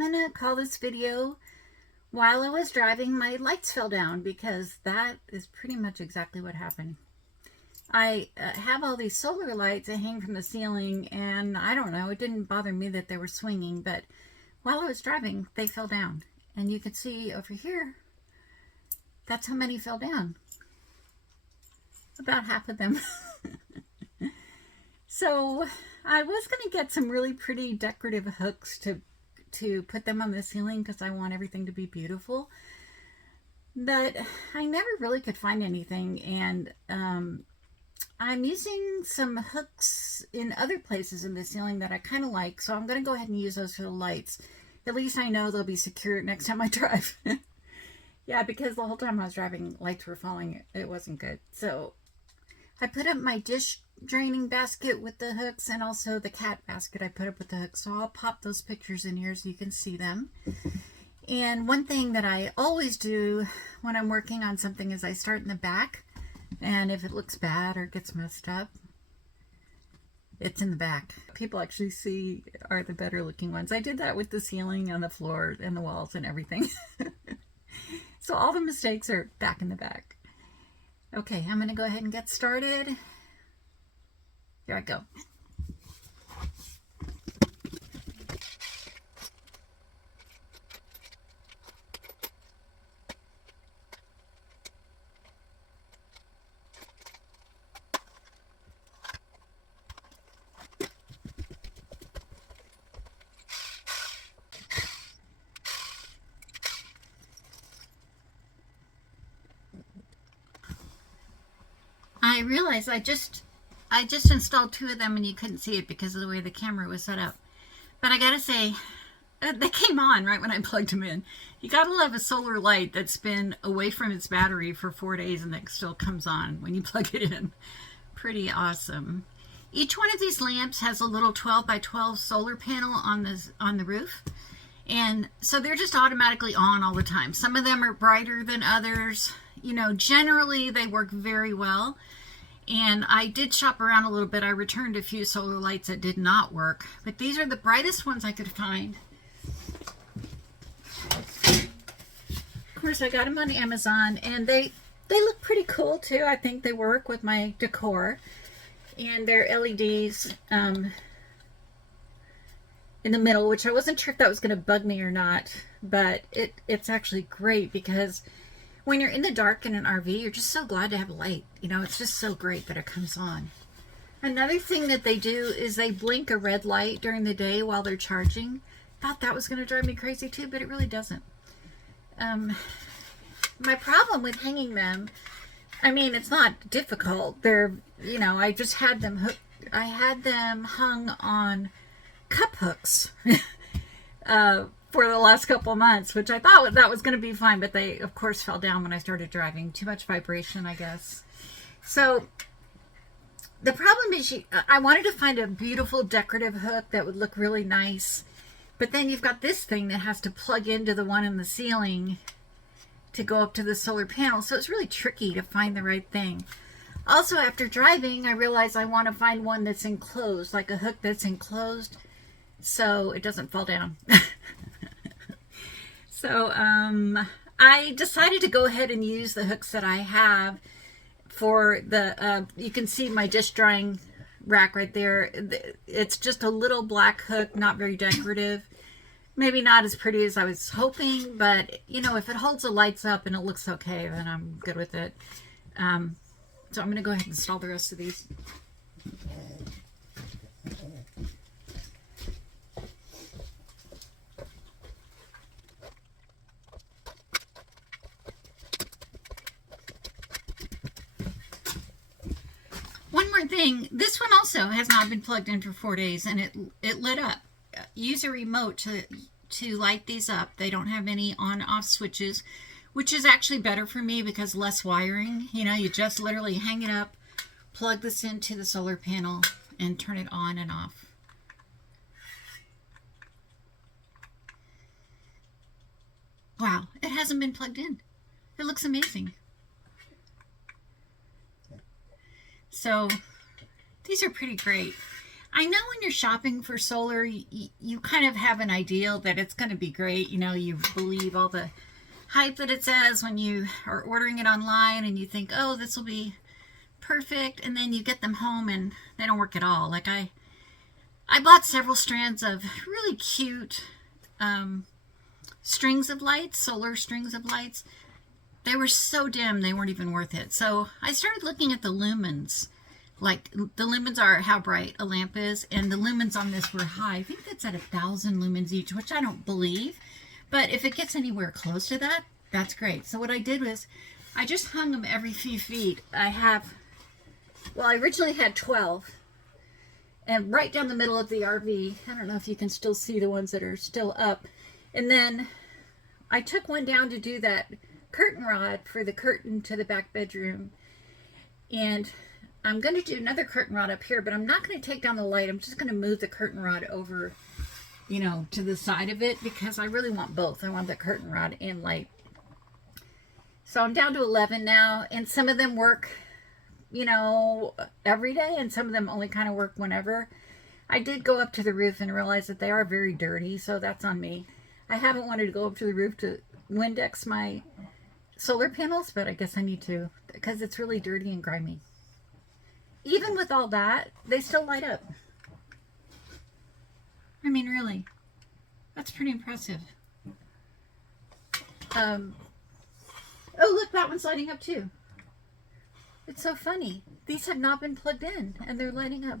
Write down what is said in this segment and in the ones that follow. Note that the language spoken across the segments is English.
gonna call this video while I was driving my lights fell down, because that is pretty much exactly what happened. I have all these solar lights that hang from the ceiling, and I don't know, it didn't bother me that they were swinging, but while I was driving they fell down. And you can see over here, that's how many fell down. About half of them. So I was going to get some really pretty decorative hooks to put them on the ceiling, because I want everything to be beautiful. But I never really could find anything, and I'm using some hooks in other places in the ceiling that I kind of like, so I'm going to go ahead and use those for the lights. At least I know they'll be secure next time I drive. Yeah, because the whole time I was driving, lights were falling. It wasn't good. So I put up my dish draining basket with the hooks, and also the cat basket I put up with the hooks. So I'll pop those pictures in here so you can see them. And one thing that I always do when I'm working on something is I start in the back, and if it looks bad or gets messed up, it's in the back. People actually see are the better looking ones. I did that with the ceiling and the floor and the walls and everything. So all the mistakes are back in the back. Okay, I'm going to go ahead and get started. Here I go. I realized I just installed 2 of them, and you couldn't see it because of the way the camera was set up. But I gotta say, they came on right when I plugged them in. You gotta love a solar light that's been away from its battery for 4 days and that still comes on when you plug it in. Pretty awesome. Each one of these lamps has a little 12 by 12 solar panel on the roof. And so they're just automatically on all the time. Some of them are brighter than others. You know, generally they work very well. And I did shop around a little bit. I returned a few solar lights that did not work, but these are the brightest ones I could find. Of course, I got them on Amazon, and they look pretty cool too. I think they work with my decor, and they're LEDs in the middle, which I wasn't sure if that was going to bug me or not, but it's actually great, because when you're in the dark in an RV, you're just so glad to have a light. You know, it's just so great that it comes on. Another thing that they do is they blink a red light during the day while they're charging. Thought that was going to drive me crazy too, but it really doesn't. My problem with hanging them, I mean, it's not difficult. They're, you know, I just had them I had them hung on cup hooks. For the last couple months, which I thought that was going to be fine, but they of course fell down when I started driving. Too much vibration, I guess. So the problem is, I wanted to find a beautiful decorative hook that would look really nice, but then you've got this thing that has to plug into the one in the ceiling to go up to the solar panel, so it's really tricky to find the right thing. Also, after driving, I realized I want to find one that's enclosed, like a hook that's enclosed, so it doesn't fall down. So I decided to go ahead and use the hooks that I have for the, you can see my dish drying rack right there. It's just a little black hook, not very decorative. Maybe not as pretty as I was hoping, but you know, if it holds the lights up and it looks okay, then I'm good with it. So I'm going to go ahead and install the rest of these. One more thing, this one also has not been plugged in for 4 days, and it lit up. Use a remote to light these up. They don't have any on-off switches, which is actually better for me because less wiring. You know, you just literally hang it up, plug this into the solar panel, and turn it on and off. Wow, it hasn't been plugged in. It looks amazing. So these are pretty great. I know when you're shopping for solar, you kind of have an ideal that it's going to be great. You know, you believe all the hype that it says when you are ordering it online, and you think, oh, this will be perfect. And then you get them home and they don't work at all. Like I bought several strands of really cute strings of lights, solar strings of lights. They were so dim, they weren't even worth it. So I started looking at the lumens. Like, the lumens are how bright a lamp is, and the lumens on this were high. I think that's at 1,000 lumens each, which I don't believe. But if it gets anywhere close to that, that's great. So what I did was, I just hung them every few feet. I originally had 12. And right down the middle of the RV, I don't know if you can still see the ones that are still up. And then I took one down to do that curtain rod for the curtain to the back bedroom. And I'm going to do another curtain rod up here, but I'm not going to take down the light. I'm just going to move the curtain rod over, you know, to the side of it, because I really want both. I want the curtain rod and light. So I'm down to 11 now, and some of them work, you know, every day, and some of them only kind of work whenever. I did go up to the roof and realize that they are very dirty, so that's on me. I haven't wanted to go up to the roof to Windex my solar panels, but I guess I need to, because it's really dirty and grimy. Even with all that, they still light up. I mean, really. That's pretty impressive. Oh, look, that one's lighting up too. It's so funny. These have not been plugged in, and they're lighting up.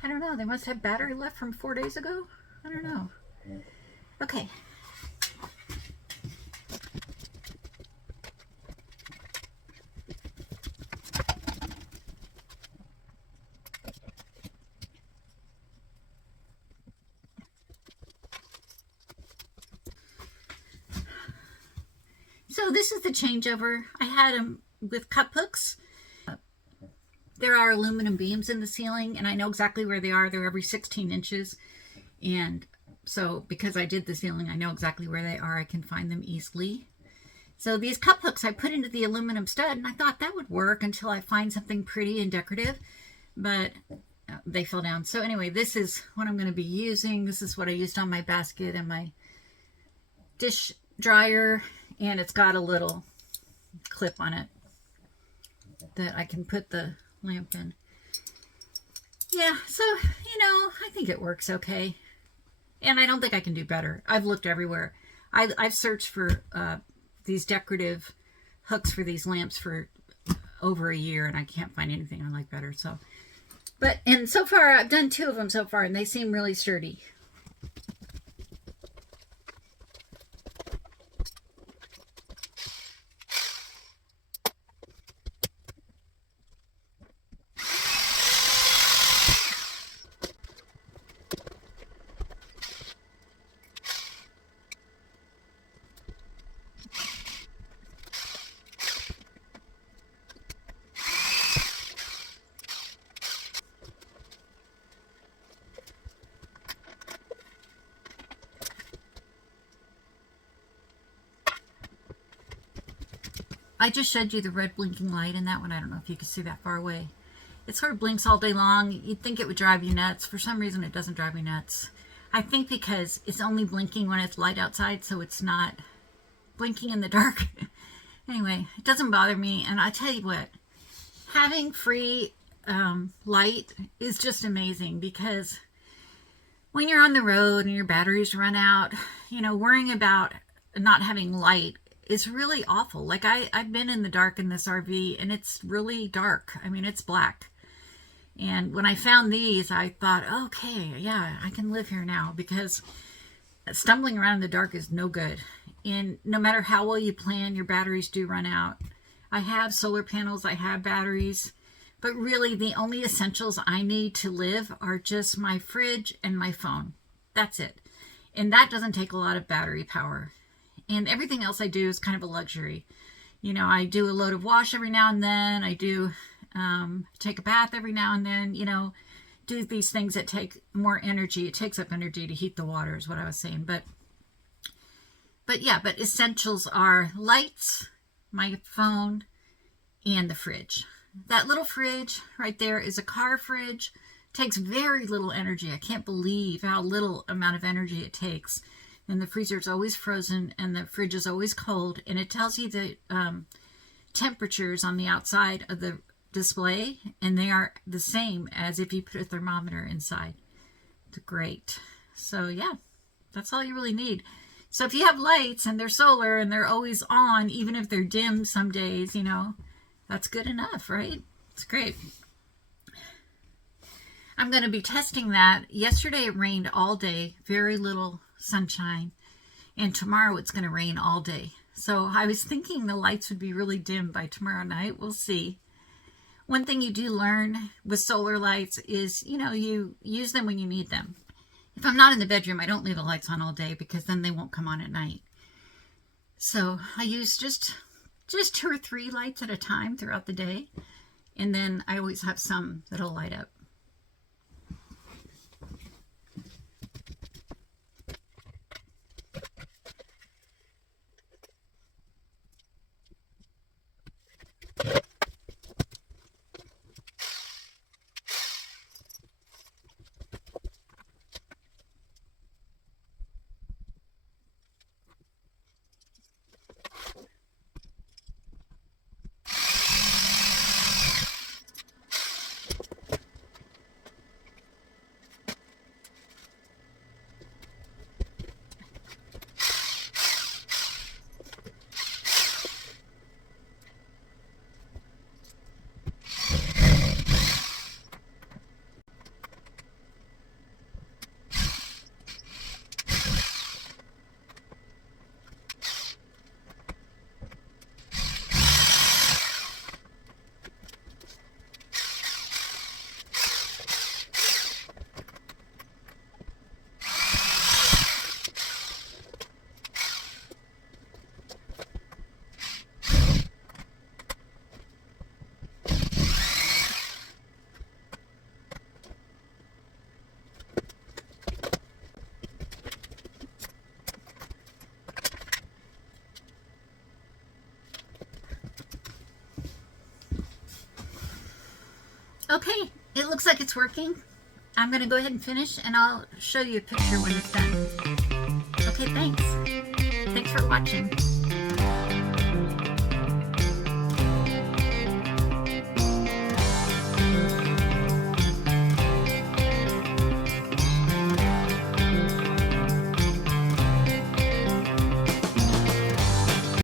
I don't know. They must have battery left from 4 days ago. I don't know. Okay. So this is the changeover. I had them with cup hooks. There are aluminum beams in the ceiling, and I know exactly where they are. They're every 16 inches. And so because I did the ceiling, I know exactly where they are. I can find them easily. So these cup hooks I put into the aluminum stud, and I thought that would work until I find something pretty and decorative. But they fell down. So anyway, this is what I'm going to be using. This is what I used on my basket and my dish dryer. And it's got a little clip on it that I can put the lamp in. Yeah, so, you know, I think it works okay. And I don't think I can do better. I've looked everywhere. I've searched for these decorative hooks for these lamps for over a year, and I can't find anything I like better. So, and so far, I've done 2 of them so far, and they seem really sturdy. I just showed you the red blinking light in that one. I don't know if you can see that far away. It sort of blinks all day long. You'd think it would drive you nuts. For some reason, it doesn't drive me nuts. I think because it's only blinking when it's light outside, so it's not blinking in the dark. Anyway, it doesn't bother me. And I tell you what, having free light is just amazing, because when you're on the road and your batteries run out, you know, worrying about not having light is really awful. Like I've been in the dark in this RV, and it's really dark. I mean, it's black. And when I found these, I thought, okay, yeah, I can live here now, because stumbling around in the dark is no good. And no matter how well you plan, your batteries do run out. I have solar panels, I have batteries, but really the only essentials I need to live are just my fridge and my phone. That's it. And that doesn't take a lot of battery power. And everything else I do is kind of a luxury. You know, I do a load of wash every now and then. I do take a bath every now and then, you know, do these things that take more energy. It takes up energy to heat the water is what I was saying. But essentials are lights, my phone, and the fridge. That little fridge right there is a car fridge takes very little energy. I can't believe how little amount of energy it takes. And the freezer is always frozen and the fridge is always cold. And it tells you the temperatures on the outside of the display, and they are the same as if you put a thermometer inside. It's great. So yeah, that's all you really need. So if you have lights and they're solar and they're always on, even if they're dim some days, you know, that's good enough, right? It's great. I'm going to be testing that. Yesterday it rained all day, very little sunshine, and tomorrow it's going to rain all day. So I was thinking the lights would be really dim by tomorrow night. We'll see. One thing you do learn with solar lights is, you know, you use them when you need them. If I'm not in the bedroom, I don't leave the lights on all day because then they won't come on at night. So I use just 2 or 3 lights at a time throughout the day. And then I always have some that'll light up. Okay, it looks like it's working. I'm going to go ahead and finish, and I'll show you a picture when it's done. Okay, thanks. Thanks for watching.